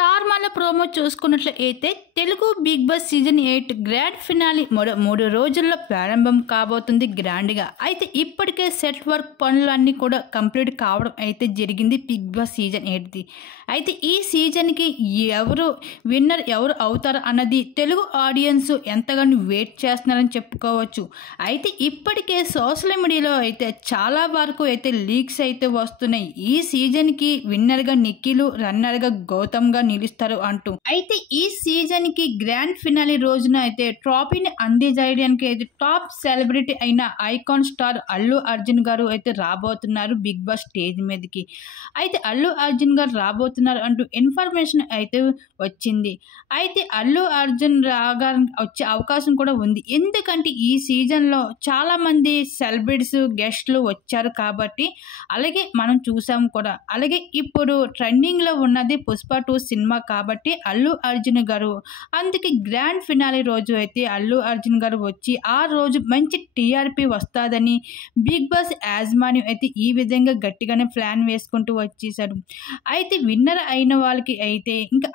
Star మాల promo చూసుకున్నట్లయితే Telugu Bigg Boss season 8 grand finale మూడు రోజుల్లో ప్రారంభం కాబోతుంది గ్రాండ్గా. అయితే ఇప్పటికే సెట్ వర్క్ పనులన్నీ కూడా కంప్లీట్ కావడం అయితే జరిగింది బిగ్ బాస్ సీజన్ 8ది. అయితే ఈ సీజన్కి విన్నర్ ఎవరు అవుతారు అన్నది తెలుగు ఆడియన్స్ ఎంతగానో వెయిట్ చేస్తున్నారని చెప్పుకోవచ్చు. అయితే ఇప్పటికే సోషల్ మీడియాలో అయితే చాలా వరకు అయితే లీక్స్ అయితే వస్తున్నాయి. ఈ సీజన్కి విన్నర్గా నిఖిల్, రన్నర్గా గౌతమ్గా నిలుస్తారు అంటూ. అయితే ఈ సీజన్కి గ్రాండ్ ఫినాలి రోజున అయితే ట్రోఫీని అందజేయడానికి అయితే టాప్ సెలబ్రిటీ అయిన ఐకాన్ స్టార్ అల్లు అర్జున్ గారు అయితే రాబోతున్నారు బిగ్ బాస్ స్టేజ్ మీదకి. అయితే అల్లు అర్జున్ గారు రాబోతున్నారు అంటూ ఇన్ఫర్మేషన్ అయితే వచ్చింది. అయితే అల్లు అర్జున్ వచ్చే అవకాశం కూడా ఉంది. ఎందుకంటే ఈ సీజన్లో చాలామంది సెలబ్రిటీస్ గెస్ట్లు వచ్చారు కాబట్టి. అలాగే మనం చూసాం కూడా. అలాగే ఇప్పుడు ట్రెండింగ్లో ఉన్నది పుష్ప 2 సినిమా కాబట్టి అల్లు అర్జున్ గారు అందుకే గ్రాండ్ ఫినాలి రోజు అయితే అల్లు అర్జున్ గారు వచ్చి ఆ రోజు మంచి టీఆర్పీ వస్తుందని బిగ్ బాస్ యాజమాన్యం అయితే ఈ విధంగా గట్టిగానే ప్లాన్ వేసుకుంటూ వచ్చేసారు. అయితే విన్నర్ అయిన వాళ్ళకి అయితే ఇంకా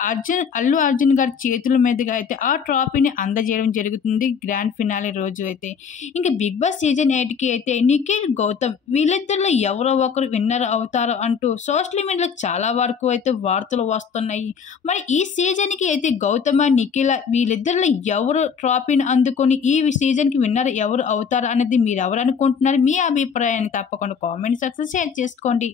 అల్లు అర్జున్ గారి చేతుల మీదుగా అయితే ఆ ట్రోఫీని అందజేయడం జరుగుతుంది గ్రాండ్ ఫినాలి రోజు అయితే. ఇంకా బిగ్ బాస్ సీజన్ 8కి అయితే నిఖిల్, గౌతమ్ వీళ్ళిద్దరిలో ఎవరో ఒకరు విన్నర్ అవుతారు అంటూ సోషల్ మీడియాలో చాలా వరకు అయితే వార్తలు వస్తున్నాయి. మరి ఈ సీజన్కి అయితే గౌతమ, నిఖిల వీళ్ళిద్దరిలో ఎవరు ట్రోఫీని అందుకొని ఈ సీజన్కి విన్నర్ ఎవరు అవుతారు అనేది మీరు ఎవరు అనుకుంటున్నారు? మీ అభిప్రాయాన్ని తప్పకుండా కామెంట్ సెక్షన్లో షేర్ చేసుకోండి.